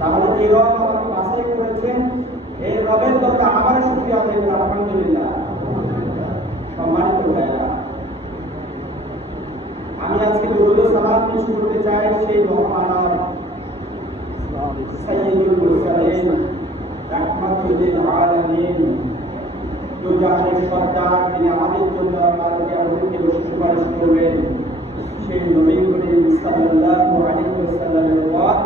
তাহলে এই রব আমাকে বাছাই করেছেন, এই রবের দরকার আমার শুকরিয়া আদায় করা। আলহামদুলিল্লাহ। সম্মানিত ভাইরা, আমি আজকে দুরূদ ও সালাত পেশ করতে চাই সেই মহামানব সাইয়্যিদুল মুরসালিন রাহমাতুল লিল আলামিন, তো জাহানের সরদার, তিনি আমাদের জন্য আমাদেরকে আমাদেরকে সুপারিশ করবেন সেই নবী করিম সাল্লাল্লাহু আলাইহি ওয়াসাল্লামের পর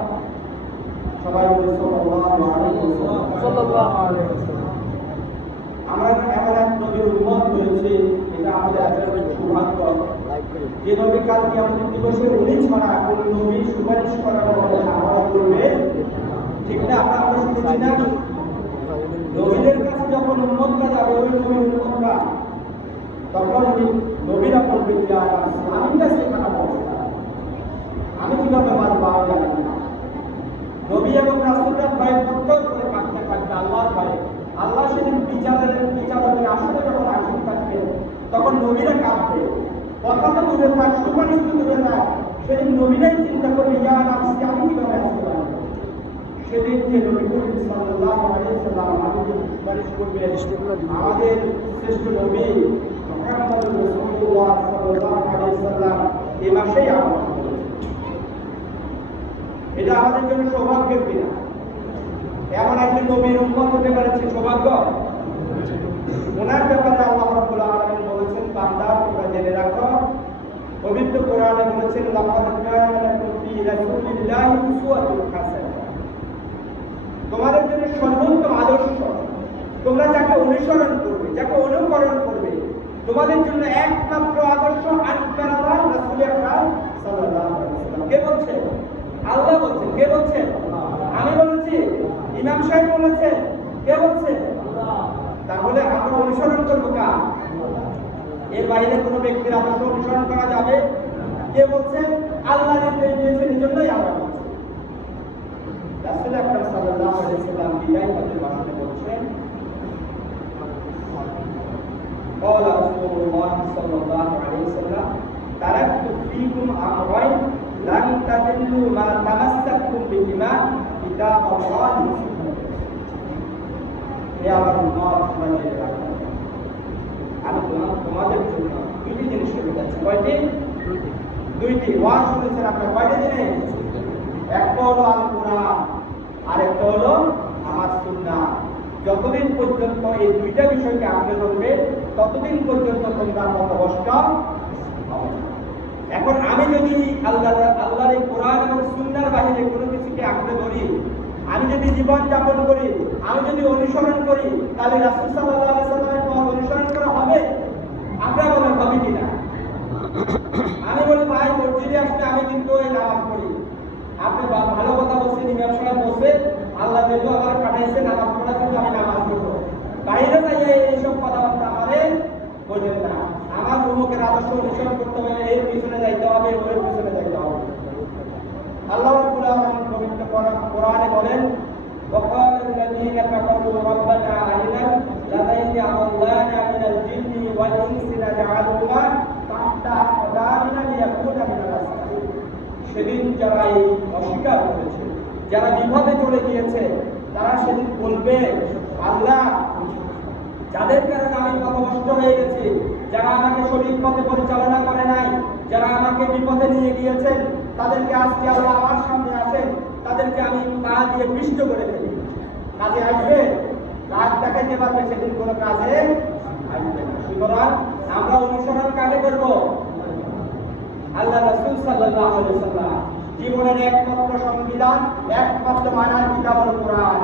সবাই বলে সাল্লাল্লাহু আলাইহি ওয়াসাল্লাম। আমরা এমন এক নবীর উম্মত হয়েছে, এটা আমাদের একেবারে সৌভাগ্য যে নবী কাল কিয়ামত দিবসে উনি ছাড়া কোন নবী সুপারিশ করার মতো সাহস করবে, ঠিক না? আমরা শুনেছি না, নবীদের কাছে যখন উম্মতরা যাবে, ওই নবীর উম্মতরা তখন নবীরা বলবে যে আমি না সেখানে অবস্থা, আমি কিভাবে মানবো আমি জানি না। নবী এবং রাসূলরা ভয় থরথর করে কাঁপতে থাকবে আল্লাহর ভয়ে। আল্লাহ সেদিন বিচারকের আসলে যখন আসন থাকবে, তখন নবীরা কাঁপবে। কথা তো দূরে থাক, সুপারিশ তো দূরে থাক, সেদিন নবীরাই চিন্তা করবে ইয়া নাফসি, আমি কিভাবে আসতে পারবো। সেদিন যে নবী করিম সাল্লাল্লাহু আলাইহি ওয়াসাল্লাম আমাদেরকে সুপারিশ করবে, আমাদের শ্রেষ্ঠ নবী মুহাম্মদুর রাসূলুল্লাহ সাল্লাল্লাহু আলাইহি ওয়াসাল্লাম এই মাসেই আগমন করেছেন। এটা আমাদের জন্য সৌভাগ্যের দিন। এমন একজন নবীর উম্মত হতে পেরেছে, সৌভাগ্য। ওনার ব্যাপারে আল্লাহ রাব্বুল আলামিন বলেছেন, বান্দা তোমরা জেনে রাখো, পবিত্র কোরআনে বলেছেন লাকাদ কানা লাকুম ফি রাসূলিল্লাহি উসওয়াতুন হাসানাহ, তোমাদের জন্য সর্বোত্তম আদর্শ, তোমরা যাকে অনুসরণ করবে, যাকে অনুকরণ করবে, তোমাদের জন্য একমাত্র আদর্শ আনকারাল্লাহ রাসূল আকরাম সাল্লাল্লাহু আলাইহি ওয়াসাল্লাম। কে বলছে? আল্লাহ বলছেন। কে বলছেন? আমি বলেছি? ইমাম সাহেব বলেছেন? কে বলছে? তাহলে আমরা অনুসরণ করবো কার? এর বাইরে কোনো ব্যক্তির আদর্শ অনুসরণ করা যাবে? কে বলছে? আল্লাহ নির্দেশ দিয়েছেন, এই জন্যই আমরা বলছি। রাসূল আকরাম সাল্লাল্লাহু আলাইহি ওয়াসাল্লাম বিদায় হজের ভাষণে বলছেন, قال رسول الله صلى الله عليه وسلم تركت فيكم أمرين لن تضلوا ما تمسكتم بهما كتاب الله وسنتي। হে আমার উম্মত, মনে রাখো, আমি তোমাদের জন্য দুইটি জিনিস রেখেছি। কয়টি? দুইটি। ওয়াজ শুনেছেন আপনারা কয়টি জিনিস? একটা হলো আল কোরআন, আর একটা হলো আমার সুন্নাহ। যতদিন পর্যন্ত এই দুইটা বিষয়কে আঁকড়ে ধরবে, ততদিন পর্যন্ত তোমরা পথভ্রষ্ট হবে। এখন আমি যদি আল্লাহর এই কোরআন এবং সুন্নাহর বাহিরে কোনো কিছুকে আঁকড়ে ধরি, আমি যদি জীবন যাপন করি, আমি যদি অনুসরণ করি, তাহলে রাসূল সাল্লাল্লাহু আলাইহি ওয়াসাল্লামের পথ অনুসরণ করা হবে? আপনারা বলেন হবে কিনা? আমি বলি ভাই মসজিদে আসলে আমি কিন্তু এই নামাজ পড়ি, আপনি ভালো কথা বলছেন, ইমাম সাহেব বলছে আল্লাহ যেহেতু আমার পাঠাইছে নামাজ পড়া, কিন্তু আমি নামাজ পড়বো। বাইরে যাইয়া এইসব কথাবার্তা আমাদের বোঝেন না। আমার উম্মতের আদর্শ অনুসরণ করতে হবে, এর পিছনে যাইতে হবে, ওর পিছনে যাইতে হবে। আল্লাহ রাব্বুল আলামিন পবিত্র কোরআনে বলেন, وقال الذين كفروا ربنا أرنا الذين أضلانا من الجن والإنس نجعلهما تحت أقدامنا ليكونا من الأسفلين। সেদিন যারা এই অস্বীকার করেছে, যারা বিপদে চলে গিয়েছে, তারা সেদিন বলবে, আল্লাহ যাদের কারণে আমি পথভ্রষ্ট হয়ে গেছি, যারা আমাকে সঠিক পথে পরিচালনা করে নাই, যারা আমাকে বিপদে নিয়ে গিয়েছেন, তাদেরকে আজকে আল্লাহ আমার সামনে আসেন, তাদেরকে আমি পা দিয়ে পিষ্ট করে ফেলি। কাজে আসবে? রাগ দেখাতে পারবে? সেদিন কোনো কাজে আসবে না। সুতরাং আমরা অনুসরণ কাকে করব? আল্লাহ রাসূল সাল্লাল্লাহু আলাইহি ওয়াসাল্লাম। জীবনের একমাত্র সংবিধান, একমাত্র মানার কিতাব হলো কোরআন।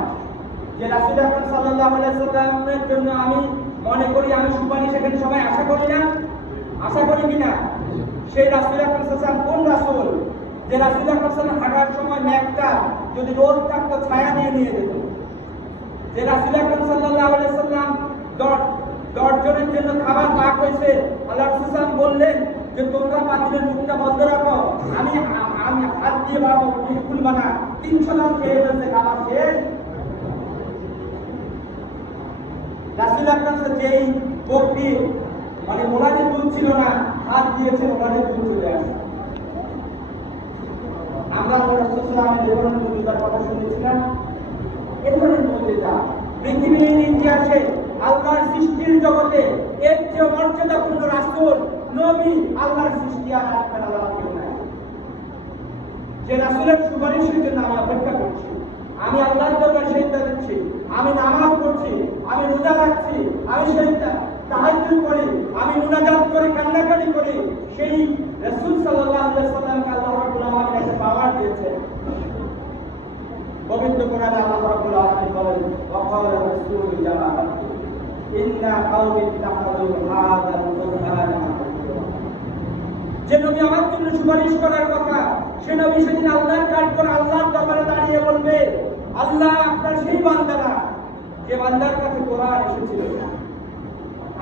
যে রাসূল আকরাম সাল্লাল্লাহু আলাইহি ওয়াসাল্লামের জন্য আমি মনে করি, আমি সুপারিশ এখানে সবাই আশা করি না, আশা করি কিনা? সেই রাসূল আকরাম সাল্লাল্লাহু আলাইহি ওয়াসাল্লাম কোন রাসূল যে রাসূল আকরাম সাল্লাল্লাহু আলাইহি ওয়াসাল্লাম হাঁটার সময় মেঘটা যদি রোদ থাকতো ছায়া নিয়ে যেত, যে রাসূল আকরাম সাল্লাল্লাহু আলাইহি ওয়াসাল্লাম দশজনের জন্য খাবার পাক হয়েছে, আল্লাহ রাসূল সাল্লাল্লাহু আলাইহি ওয়াসাল্লাম বললেন যে তোমরা পাতিলের মুখটা বন্ধ রাখো, আমি হাত দিয়ে বাড়াবো, মুখ খুলবা না। 300 জন খেয়ে ফেলছে, খাবার শেষ। রাসূল আকরাম যেই বকরি মানে মোলাদের দুধ ছিল না, হাত দিয়েছে মোলাদের দুধ চলে আসে। আমরা রাসূল সাল্লাল্লাহু আলাইহি ওয়াসাল্লামের মুজিজার কথা শুনেছিলাম। এ ধরনের মুজিজা পৃথিবীর ইতিহাসে আল্লাহর সৃষ্টির জগতে এর চেয়ে মর্যাদাপূর্ণ রাসূল নবী আল্লাহর সৃষ্টি আর আপনার আল্লাহ কেউ নাই। যে রাসূলের সুপারিশের জন্য আমি অপেক্ষা করছি, আমি আল্লাহর দরবারে সিজদা দিচ্ছি, আমি নামাজ পড়ছি, আমি রোজা রাখছি, আমি তাহাজ্জুদ করি, আমি মুনাজাত করে কান্নাকাটি করি, সেই রাসূল সাল্লাল্লাহু আলাইহি ওয়াসাল্লামকে আল্লাহ রাব্বুল আলামিন একটা পাওয়ার দিয়েছেন। পবিত্র কোরআনে আল্লাহ রাব্বুল আলামিন বলেন, ওয়া ক্বালা রাসূলু জামাআতু ইন্না কাওমি ইত্তাখাযু হাযাল কুরআনা মাহজুরা। যে নবী আমার জন্য সুপারিশ করার কথা, সে নবী সেদিন আল্লাহর কাজ করে আল্লাহর দরবারে দাঁড়িয়ে বলবে, আল্লাহ আপনার সেই বান্দারা যে বান্দার কাছে কোরআন এসেছিল,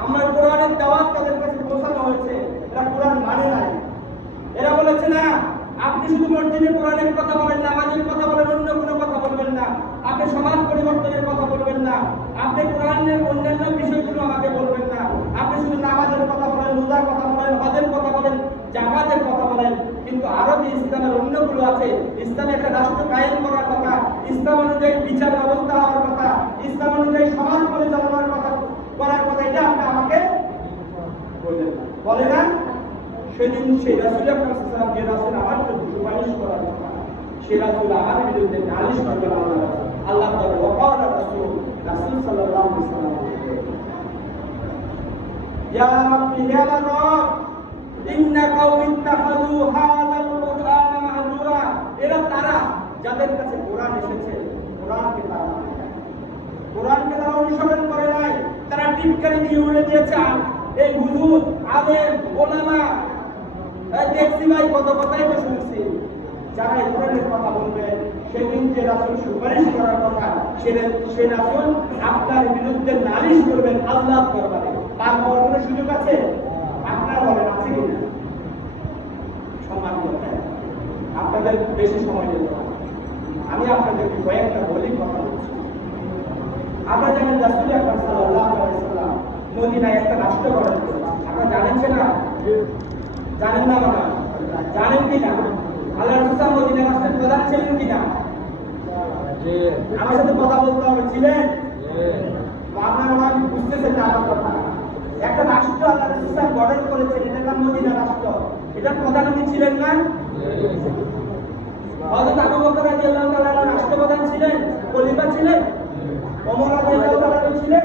আমার কোরআনের দাওয়াত তাদের কাছে পৌঁছানো হয়েছে, এরা কোরআন মানে নাই। এরা বলেছে না আপনি শুধু মসজিদে কোরআনের কথা বলেন, নামাজের কথা বলেন, অন্য কোনো কথা বলবেন না, আপনি সমাজ পরিবর্তনের কথা বলবেন না, আপনি কোরআনের অন্যান্য বিষয়গুলো আমাকে বলবেন না, আপনি শুধু নামাজের কথা বলেন, রোজার কথা বলেন, হজের কথা বলেন, জাকাতের কথা বলেন, কিন্তু আরো যে ইসলামের অন্যগুলো আছে, ইসলামে একটা রাষ্ট্র কায়েম করার কথা, ইসলাম অনুযায়ী বিচার ব্যবস্থা হওয়ার কথা, ইসলাম অনুযায়ী সমাজ পরিচালনার কথা করার কথা, এটা আপনি আমাকে বললেন না, বলে না। সেদিন সেই রাসূল আকরাম সাল্লাল্লাহু আলাইহি ওয়াসাল্লাম যে রাসূল আমার জন্য সুপারিশ করার কথা, সেই রাসূল আমার বিরুদ্ধে নালিশ করবেন আল্লাহ তাআলা। ওয়া ক্বালা রাসূল সাল্লাল্লাহু আলাইহি ওয়াসাল্লাম, ইয়া রাব্বি ইয়া রাব্ব ইন্না কাওমি ইত্তাখাযু হাযাল কুরআনা মাহজুরা। এরা তারা যাদের কাছে কোরআন এসেছে, কোরআনকে তারা মানে নাই, কোরআনকে তারা অনুসরণ করে নাই, তারা টিটকারি দিয়ে উড়ে দিয়েছে। এই হুজুর, আলেম, ওলামা, দেখছি ভাই কত কথাই তো শুনছি, যারা এই ধরনের কথা বলবেন, সেদিন যে রাসূল সুপারিশ করার কথা, সে রাসূল আপনার বিরুদ্ধে নালিশ করবেন আল্লাহর দরবারে। তার হওয়ার কোনো সুযোগ আছে? আপনারা বলেন আছে কিনা? সম্মান করবেন, আপনাদের বেশি সময় দেব না, আমি আপনাদেরকে কয়েকটা বলি কথা বলছি। আপনারা জানেন রাসূল আকরাম সাল্লাল্লাহু আলাইহি ওয়াসাল্লাম মদিনায় একটা রাষ্ট্র গঠন করেছেন। আপনারা জানেন না? জানেন না? বাবা জানেন কিনা? আল্লাহ রাসূল সাল্লাল্লাহু মদিনা রাষ্ট্রের প্রধান ছিলেন কিনা? আমার সাথে কথা বলতে হবে, ছিলেন? আপনারা মনে হয় বুঝতেছেন না আমার কথা। একটা রাষ্ট্র আল্লাহ রাসূল সাল্লাল্লাহু গঠন করেছেন, এটার নাম মদিনা রাষ্ট্র। এটার প্রধান ছিলেন না? হযরত আবু বকর রাদিয়াল্লাহু তাআলা রাষ্ট্রপ্রধান ছিলেন, খলিফা ছিলেন, ওমর রাদিয়াল্লাহু তাআলা ছিলেন,